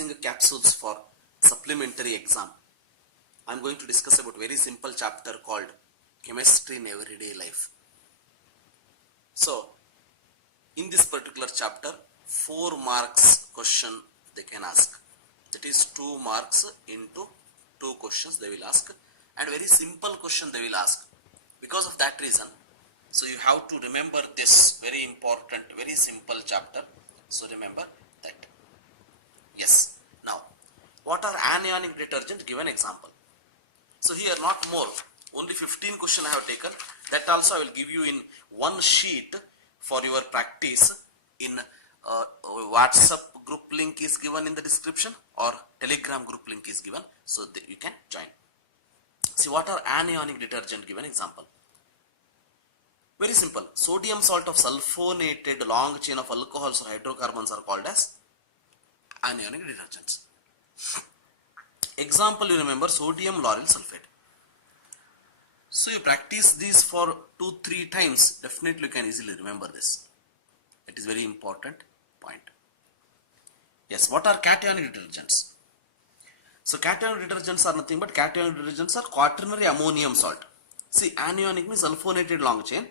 passing capsules for supplementary exam. I am going to discuss about very simple chapter called chemistry in everyday life. So in this particular chapter 4 marks question they can ask, that is 2 marks into 2 questions they will ask, and very simple question they will ask. Because of that reason, so you have to remember this very important, very simple chapter. So remember that. Yes. Now, what are anionic detergent? Give an example. So here not more, only 15 question I have taken. That also I will give you in one sheet for your practice. In WhatsApp group link is given in the description, or Telegram group link is given, so that you can join. See, what are anionic detergent? Give an example. Very simple. Sodium salt of sulfonated long chain of alcohols or hydrocarbons are called as anionic detergents. Example, you remember sodium lauryl sulfate. So you practice these for 2-3 times, definitely you can easily remember this. It is very important point. Yes, what are cationic detergents? So cationic detergents are nothing but cationic detergents are quaternary ammonium salt. See, anionic means sulfonated long chain.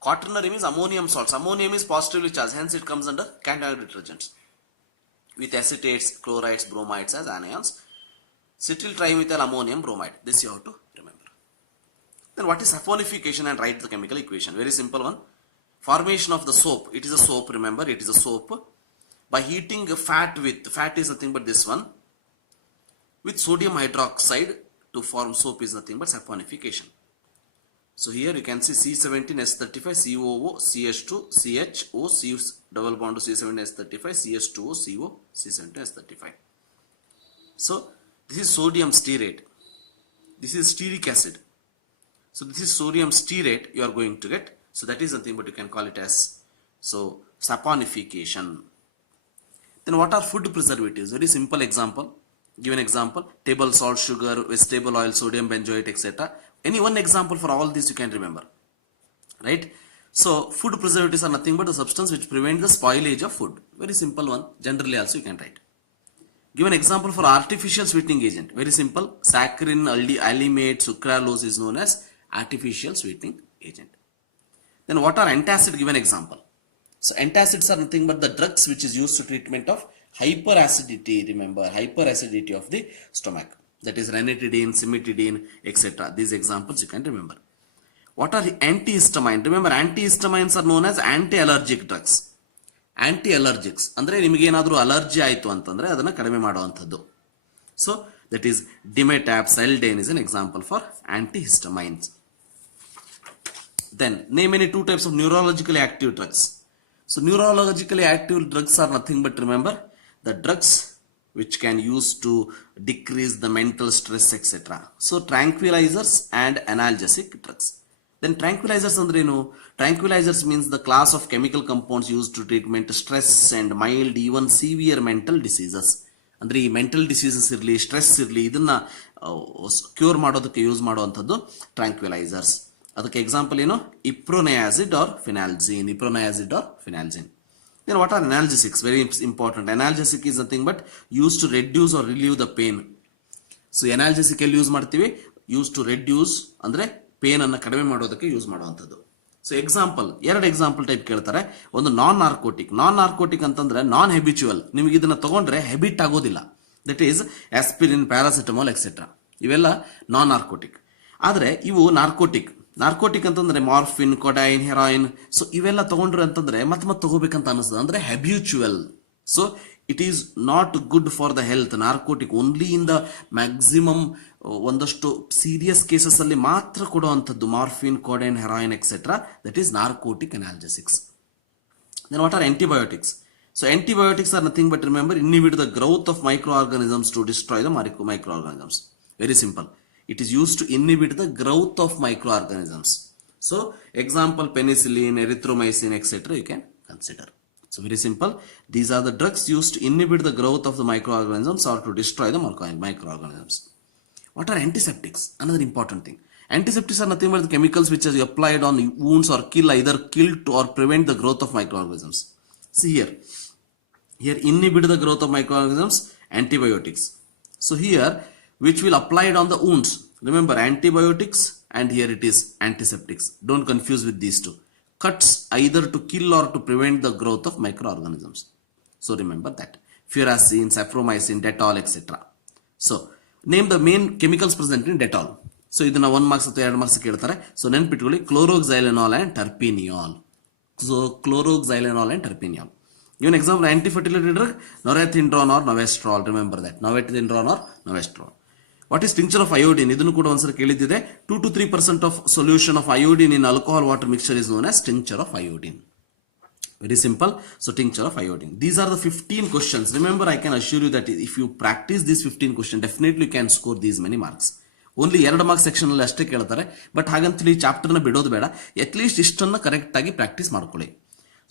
Quaternary means ammonium salts. Ammonium is positively charged, hence it comes under cationic detergents. With acetates, chlorides, bromides as anions. Cetyl trimethyl ammonium bromide. This you have to remember. Then what is saponification, and write the chemical equation. Very simple one. Formation of the soap. It is a soap, remember, it is a soap. By heating a fat is nothing but this one, with sodium hydroxide to form soap is nothing but saponification. So here you can see C17S35, COO, CH2, CHO, C double bond to C17S35, CH2O, CO, C17S35. So this is sodium stearate. This is stearic acid. So this is sodium stearate you are going to get. So that is nothing but you can call it as saponification. Then what are food preservatives? Very simple example. Give an example. Table salt, sugar, vegetable oil, sodium benzoate, etc. Any one example for all this you can remember. Right? So food preservatives are nothing but the substance which prevent the spoilage of food. Very simple one. Generally also you can write. Give an example for artificial sweetening agent. Very simple. Saccharin, allimate, sucralose is known as artificial sweetening agent. Then what are antacids? Give an example. So antacids are nothing but the drugs which is used to treatment of hyperacidity. Remember, hyperacidity of the stomach. That is ranitidine, cimetidine, etc. These examples you can remember. What are antihistamine? Remember, antihistamines are known as anti-allergic drugs. Anti-allergics ಅಂದ್ರೆ ನಿಮಗೆ ಏನಾದರೂ allergy ಆಯಿತು ಅಂತಂದ್ರೆ ಅದನ್ನ ಕಡಿಮೆ ಮಾಡುವಂತದ್ದು. So that is Dimetapp, Seldane is an example for antihistamines. Then name any 2 types of neurologically active drugs. So neurologically active drugs are nothing but, remember, the drugs which can use to decrease the mental stress, etc. So tranquilizers and analgesic drugs. Then tranquilizers andrenu? Tranquilizers means the class of chemical compounds used to treatment stress and mild, even severe mental diseases. ಅಂದ್ರೆ ಈ mental diseases ಇರಲಿ, stress ಇರಲಿ, ಇದನ್ನ cure ಮಾಡೋದಕ್ಕೆ use ಮಾಡುವಂಥದ್ದು ಟ್ರಾಂಕ್ವಿಲೈಸರ್ಸ್. ಅದಕ್ಕೆ example ಏನು? Iproniazid or phenelzine. Iproniazid or phenelzine. Then what are analgesics? Very important. Analgesic is nothing but used to reduce or relieve the pain. So analgesic ಎಲ್ಲಿ use ಮಾಡ್ತೀವಿ? Used to reduce ಅಂದ್ರೆ pain ಅನ್ನು ಕಡಿಮೆ ಮಾಡೋದಕ್ಕೆ use ಮಾಡುವಂಥದ್ದು. So example, 2 example type ಕೇಳ್ತಾರೆ. ಒಂದು ನಾನ್ narcotic. ನಾನ್ narcotic ಅಂತಂದ್ರೆ ನಾನ್ ಹೆಬಿಚುವಲ್, ನಿಮಗೆ ಇದನ್ನ ತಗೊಂಡ್ರೆ ಹೆಬಿಟ್ ಆಗೋದಿಲ್ಲ. That is aspirin, paracetamol, etcetera. ಇವೆಲ್ಲ ನಾನ್ ನಾರ್ಕೋಟಿಕ್. ಆದ್ರೆ ಇವು ನಾರ್ಕೋಟಿಕ್. ನಾರ್ಕೋಟಿಕ್ ಅಂತಂದ್ರೆ ಮಾರ್ಫಿನ್, ಕೊಡೈನ್, ಹೆರಾಯಿನ್. ಸೊ ಇವೆಲ್ಲ ತಗೊಂಡ್ರೆ ಅಂತಂದ್ರೆ ಮತ್ತೆ ತಗೋಬೇಕಂತ ಅನಿಸ್ತದೆ, ಅಂದ್ರೆ habitual. So it is not good for the health. Narcotic only in the maximum ಒಂದಷ್ಟು ಸೀರಿಯಸ್ ಕೇಸಸ್ ಅಲ್ಲಿ ಮಾತ್ರ ಕೊಡುವಂಥದ್ದು. Morphine, codeine, heroin, etcetera. That is narcotic analgesics. Then what are antibiotics? So antibiotics are nothing but, remember, inhibit the growth of microorganisms to destroy the microorganisms. Very simple. It is used to inhibit the growth of microorganisms. So example, penicillin, erythromycin, etc. you can consider. So very simple. These are the drugs used to inhibit the growth of the microorganisms or to destroy the microorganisms. What are antiseptics? Another important thing. Antiseptics are nothing but the chemicals which are applied on wounds or either kill or prevent the growth of microorganisms. See here inhibit the growth of microorganisms antibiotics. So here, which will applied on the wounds. Remember, antibiotics and here it is antiseptics. Don't confuse with these two. Cuts either to kill or to prevent the growth of microorganisms. So remember that. Furacin, Sapromycin, Dettol, etc. So name the main chemicals present in Dettol. So ಇದನ್ನ 1 marks ಅಥವಾ 2 marks ಕೇಳ್ತಾರೆ. So ನೆನ್ಪಿಟ್ಕೊಳ್ಳಿ, chloroxylenol and terpineol. So chloroxylenol and terpineol. Even example, anti-fertility drug, norethindrone or novestrol. Remember that, norethindrone or novestrol. What is tincture of iodine? ಇದನ್ನು ಕೂಡ ಒಂದ್ಸಲ ಕೇಳಿದ್ದಿದೆ. 2 to 3% of solution of iodine in alcohol water mixture is known as tincture of iodine. Very simple. So tincture of iodine. These are the 15 questions. Remember, I can assure you that if you practice these 15 questions, definitely you can score these many marks. Only 2 marks section ಅಲ್ಲಿ ಅಷ್ಟೇ ಕೇಳ್ತಾರೆ. But ಹಾಗಂತೇಳಿ ಚಾಪ್ಟರ್ನ ಬಿಡೋದು ಬೇಡ. At least ಇಷ್ಟನ್ನ correct ಆಗಿ practice ಮಾಡ್ಕೊಳ್ಳಿ.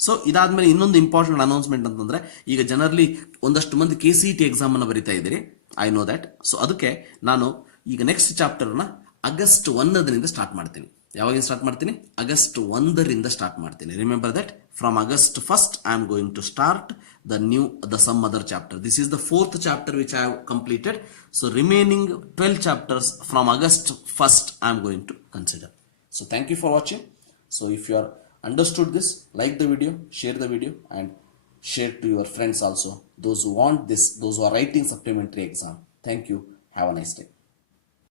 So ಇದಾದ್ಮೇಲೆ ಇನ್ನೊಂದು important announcement ಅಂತಂದ್ರೆ, ಈಗ ಜನರಲಿ ಒಂದಷ್ಟು ಮಂದಿ KCET ಎಕ್ಸಾಮ್ ಅನ್ನ ಬರೀತಾ ಇದ್ದೀರಿ. I know that. ಸೊ ಅದಕ್ಕೆ ನಾನು ಈಗ ನೆಕ್ಸ್ಟ್ ಚಾಪ್ಟರ್ನ ಆಗಸ್ಟ್ 1ರಿಂದ ಸ್ಟಾರ್ಟ್ ಮಾಡ್ತೀನಿ. ಯಾವಾಗಿಂದ ಸ್ಟಾರ್ಟ್ ಮಾಡ್ತೀನಿ? ಆಗಸ್ಟ್ 1ರಿಂದ ಸ್ಟಾರ್ಟ್ ಮಾಡ್ತೀನಿ. Remember that, from August 1st I am going to start the some other chapter. This is the 4th chapter which I have completed. So remaining 12 chapters from August 1st I am going to consider. So thank you for watching. So if you are understood this, like the video, share the video and share to your friends also, those who want this, those who are writing supplementary exam. Thank you. Have a nice day.